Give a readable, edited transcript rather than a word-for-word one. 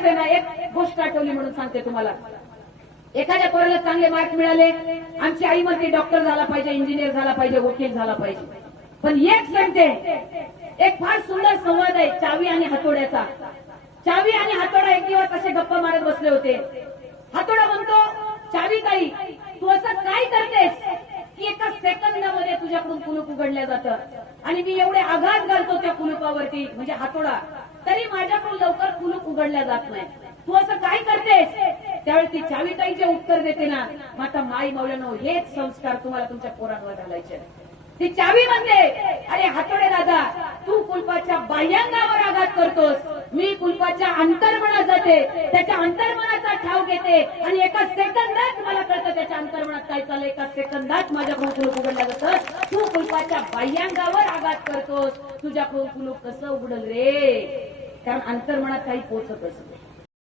करायचंय ना, एक गोष्ट आठवली म्हणून सांगते तुम्हाला. एखाद्या पोराला चांगले मार्क मिळाले, आमची आई म्हणते डॉक्टर झाला पाहिजे, इंजिनियर झाला पाहिजे, वकील झाला पाहिजे. पण एक सांगते, एक फार सुंदर संवाद आहे चावी आणि हातोड्याचा. चावी आणि हातोडा एक दिवस असे गप्पा मारत बसले होते. हातोडा म्हणतो, चावी ताई तू असं काय करतेस की एका सेकंदामध्ये तुझ्याकडून कुलूप उघडलं जातं आणि मी एवढे आघात घालतो त्या कुलूपावरती, म्हणजे हातोडा, तरी माझ्याकडून लवकर कुलूप उघडल्या जात नाही. तू असं काय करतेस? त्यावेळी ती चावी ताईचे उत्तर देते ना, माता माई मौलानो, हेच संस्कार तुम्हाला तुमच्या पोरांवर घालायचे. ती चावी म्हणते, अरे हातोडे दादा, तू कुलपाच्या बाह्यांगावर आघात करतोस, मी कुलपाच्या अंतर्मनात जाते, त्याच्या अंतर्मनाचा ठाव घेते आणि एका सेकंदात मला कळतं त्याच्या अंतर्मनात काय चाललंय. एका सेकंदात माझ्याकडून कुलूप उघडलं जातं. तू कुलपाच्या बाह्यांगावर आघात करतोस, तुझ्याकडून कुलूप कसं उघडल रे? कारण अंतर्मनात काही पोचत असते.